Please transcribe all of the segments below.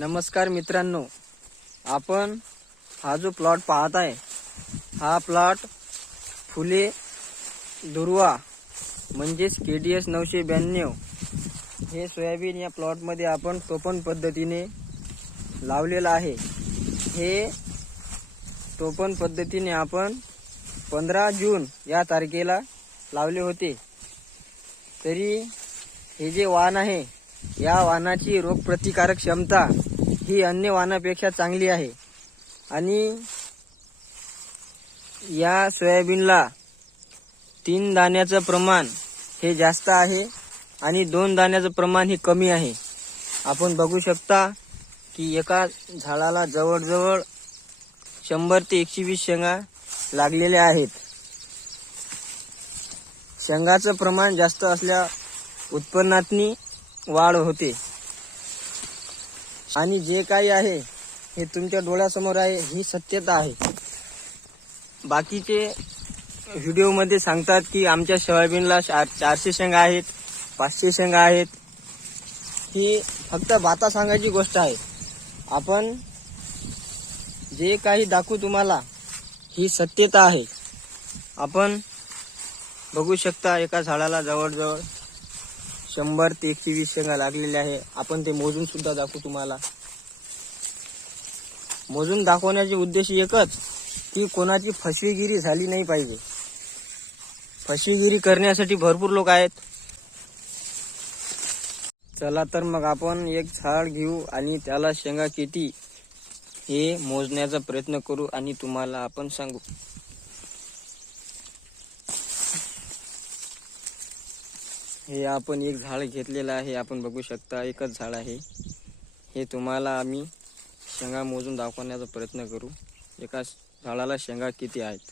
नमस्कार मित्रांनो, आपण हा जो प्लॉट पाहत आहे हा प्लॉट फुले दुर्वा म्हणजेच KDS 992 हे सोयाबीन या प्लॉटमध्ये आपण टोपण पद्धतीने लावलेला आहे। हे टोपण पद्धतीने आपण 15 जून या तारखेला लावले होते। तरी हे जे वाण आहे या वाणाची रोगप्रतिकारक क्षमता ही अन्य वाणापेक्षा चांगली आहे आणि या सोयाबीनला 3 दाण्याचं प्रमाण हे जास्त आहे आणि 2 दाण्याचं प्रमाण हे कमी आहे। आपण बघू शकता की एका झाडाला जवळजवळ 100 ते 120 शेंगा लागलेल्या आहेत। शेंगाचं प्रमाण जास्त असल्या उत्पन्नातनी वाढ होते आणि जे काही आहे हे तुमच्या डोळ्यासमोर आहे, ही सत्यता आहे। बाकीचे व्हिडिओमध्ये सांगतात की आमच्या सोयाबीनला 400 शेंगा आहेत, 500 शेंगा आहेत। ही फक्त बाता सांगायची गोष्ट आहे। आपण जे काही दाखवू तुम्हाला ही सत्यता आहे। आपण बघू शकता एका झाडाला जवळजवळ 100 ते 120 शेंगा लागलेल्या आहे। आपण ते मोजून सुद्धा दाखवू तुम्हाला। मोजून दाखवण्याचे उद्देश एकच की कोणाची फसवेगिरी झाली नाही पाहिजे। फसवेगिरी करण्यासाठी भरपूर लोक आहेत। चला तर मग आपण एक झाड घेऊ आणि त्याला शेंगा किती हे मोजण्याचा प्रयत्न करू आणि तुम्हाला आपण सांगू। हे आपण एक झाड घेतलेलं आहे। आपण बघू शकता एकच झाड आहे। हे तुम्हाला आम्ही शेंगा मोजून दाखवण्याचा प्रयत्न करू, एका झाडाला शेंगा किती आहेत।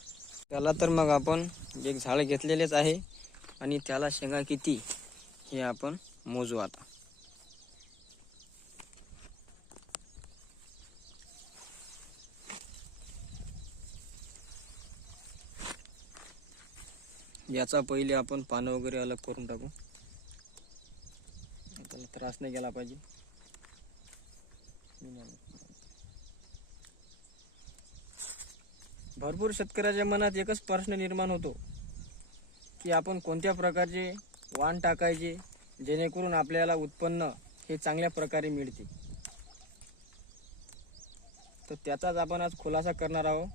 त्याला तर मग आपण एक झाड घेतलेलेच आहे आणि त्याला शेंगा किती हे आपण मोजू आता। याचा पहिले आपण पानं वगैरे अलग करून टाकू, त्याला त्रास नाही गेला पाहिजे। भरपूर शेतकऱ्याच्या मनात एकच प्रश्न निर्माण होतो की आपण कोणत्या प्रकारचे वाण टाकायचे जेणेकरून आपल्याला उत्पन्न हे चांगल्या प्रकारे मिळते। तर त्याचाच आपण आज खुलासा करणार आहोत।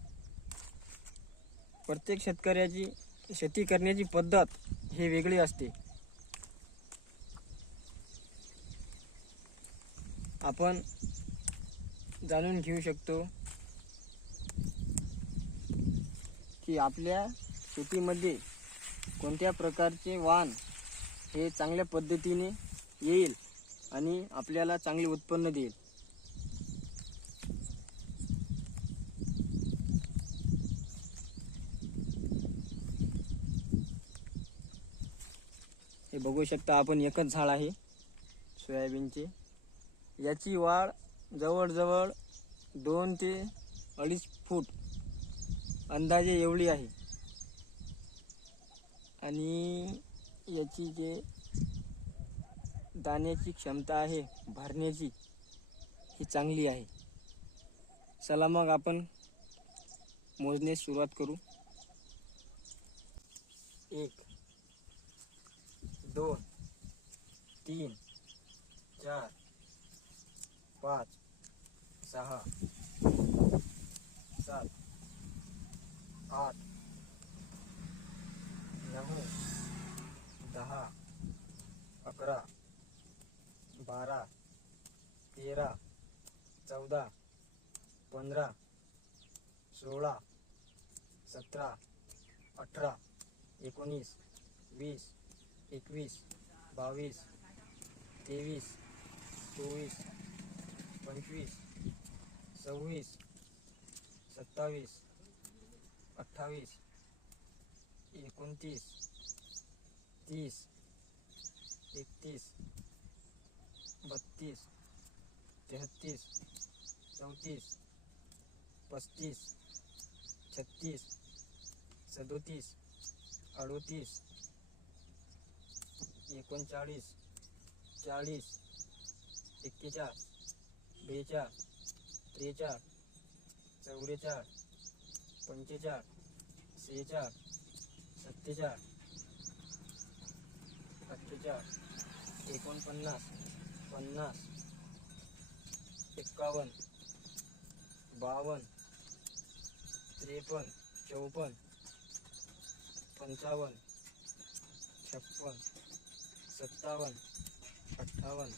प्रत्येक शेतकऱ्याची शेती करण्याची पद्धत ही वेगळी असते। आपण जाणून घेऊ शकतो की आपल्या शेतीमध्ये कोणत्या प्रकारचे वाण हे चांगल्या पद्धतीने येईल आणि आपल्याला चांगले उत्पन्न देईल। हे बघू शकता आपण एकच झाड आहे सोयाबीनचे। याची वाढ जवळजवळ 2 ते 2.5 फूट अंदाजे एवढी आहे आणि याची जे दाण्याची क्षमता आहे भरण्याची ही चांगली आहे। चला मग आपण मोजण्यास सुरुवात करू। 1 2 3 4 5 6 7 8 9 10 11 12 13 14 15 16 17 18 19 20 21 22 23 24 25 26 27 28 29 30 31 32 33 34 35 36 37 38 39 40 41 41 42 42, 43, 44, 45, 46, 47, 48, 49, 50, 51, 52, 53, 54, 55, 56, 57, 58,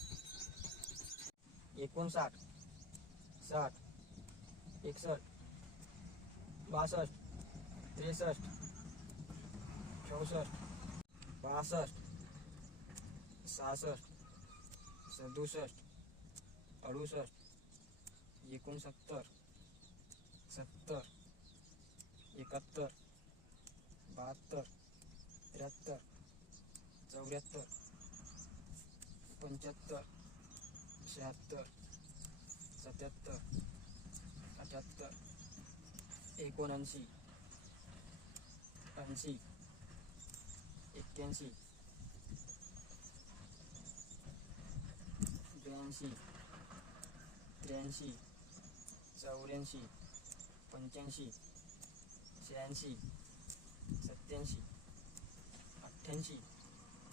59, 60, 61, 62, 63, 64, 65, 66, 67, 68, 69, 70, 71, 72, 73, 74, 75, 76, 77, 78, 79, 80, 81, 82, 83, 84, 85, 86, 87, 88,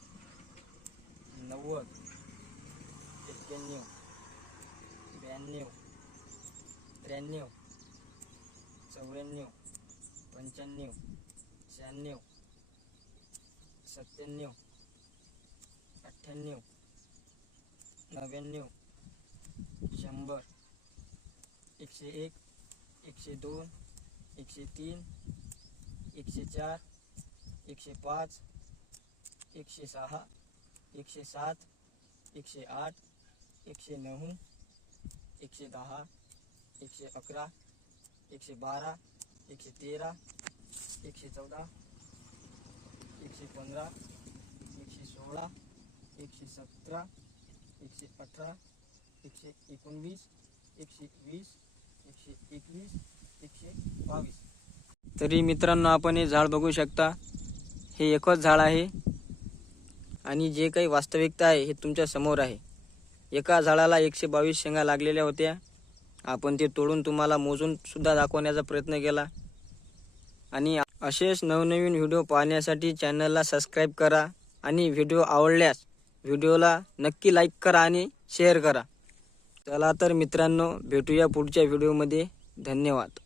89, 90, 91, 92, 93, 94, 95, 96, 97, 98, 99, 100, 101, 102, 103, 104, 105, 106, 107, 108, 109, 110, 111, 112, 113, 114, 115, 116, 117, 118, 119, 120, 121, 122. तरी मित्रांनो, आपण हे झाड बघू शकता. हे एकच झाड आहे आणि जे काही वास्तविकता आहे हे तुमच्या समोर आहे. एका झाडाला 122 शेंगा लागलेल्या होत्या. आपण ते तोडून तुम्हाला मोजून सुद्धा दाखवण्याचा प्रयत्न केला. आणि असेच नवनवीन व्हिडिओ पाहण्यासाठी चॅनलला सबस्क्राईब करा आणि व्हिडिओ आवडल्यास व्हिडिओला नक्की लाईक करा आणि शेअर करा. चला तर मित्रांनो, भेटूया पुढच्या व्हिडिओमध्ये. धन्यवाद.